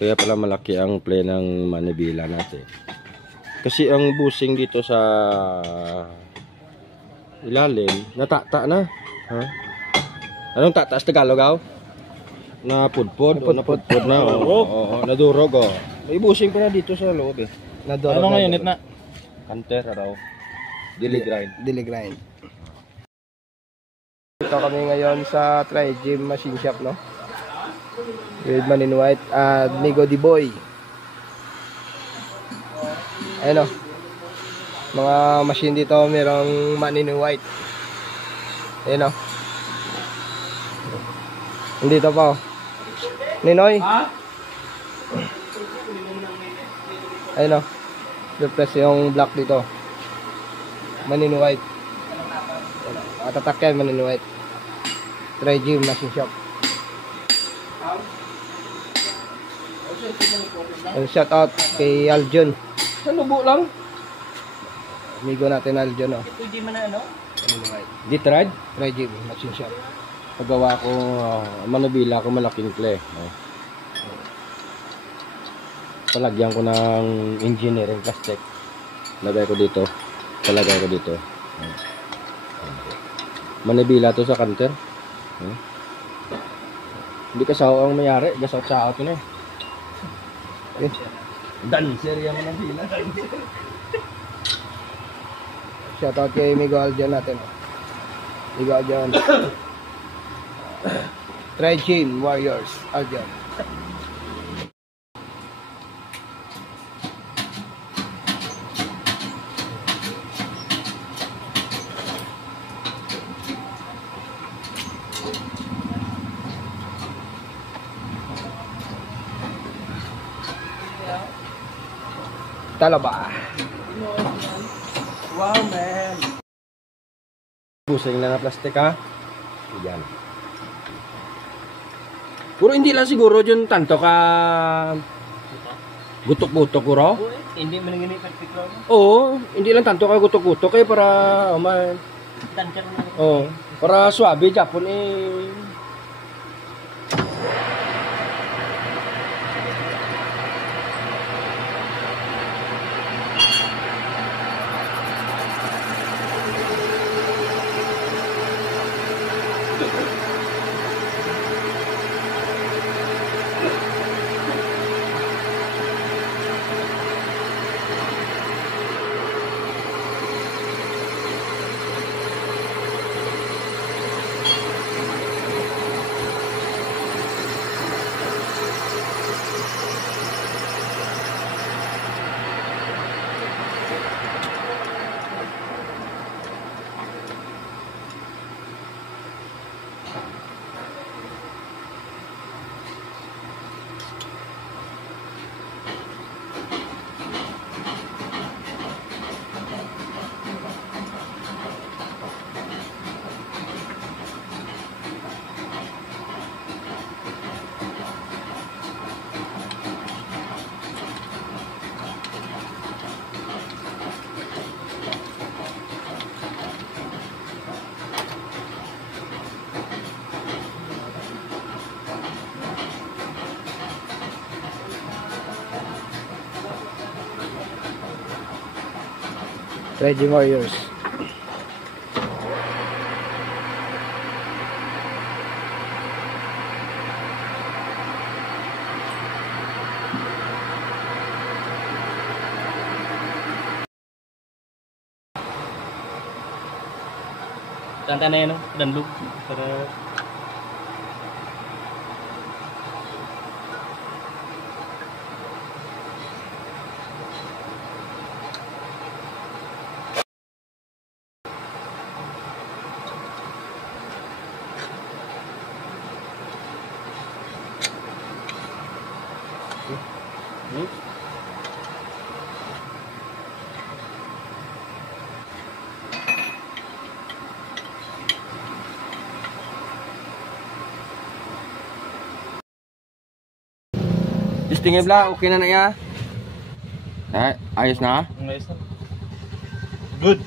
Kaya pala malaki ang play ng manibela natin. Kasi ang busing dito sa ilalim, natata na. Ha? Anong tataas Tagalog aw? Napudpod na. Oo, nadurog oh. May busing pa na dito sa loob eh. Nadurog. Ano ngayon na? Kanter raw. Dili grind. Ito kami ngayon sa Tri-Gym Machine Shop, no? With Manin White at Migo D Boy. Ayun, no? Mga machine dito merong Manin White. Ayun, no? Nandito pa, oh. Ninoy. Ayun, no? Repress yung black dito. Manin White. At atakyan Manin White. Tri-Gym Machine Shop. Shout out kay Aljon. Sa lubo lang. Amigo natin Aljon, oh. Pwede man na ano? Manin White. Di tried? Tri-Gym Machine Shop. Pagawa ko manibela ko malaking clay. Palagyan ko ng engineering plastic. Lagay ko dito. Palagay ko dito. Manibela to sa kanter. Hindi kasaw ang mayari, gasaw-saw ito na eh. Dancer yung manibela. Shoutout kay Migo Aljon natin. Migo Aljon. Tri-Gym Warriors Aljon. Talaba. Wow, man. Busing na na plastic ha. Yan. Puro hindi lang siguro dyan tanto ka gutok-gutok ko Hindi man nang perfect raw. Oo, hindi lang tanto ka gutok-gutok kaya para Tancer na. para suabe Japon eh. Tri-Gym Warriors. Tanta na yan, no? Danlog. Para... Testingin bla, okay na na ya? Ayos na? Ayos na. Good.